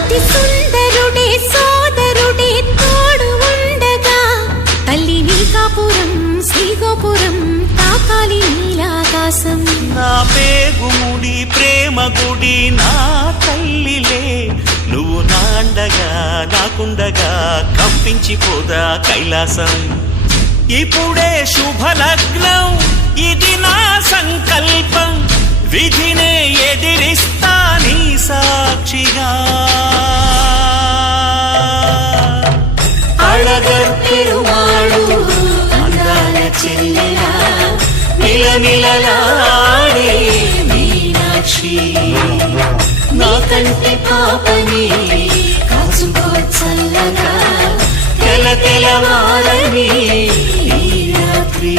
అతి సుందరుడే సోదరుడే తోడు ఉండగా తల్లి నీకాపురం శ్రీగోపురం తాకాలి నీలాకాశం. నా పేగుముడి ప్రేమ గుడి నా తల్లిలే, నువ్వు నాండగా నాకుండగా కంపించిపోదా కైలాసం. ఇప్పుడే శుభలగ్నం ఇది నా సంకల్పం, విధినే ఎదిరిస్తా నీ సాక్షిగా. అళగర్ పెరుమాళు అందాల చెల్లెలా నిలనిలలాడే మీనాక్షి, నీ కంటి పాపని కాచుకో చల్లగా తెల తెలవారని ఈ రాత్రి.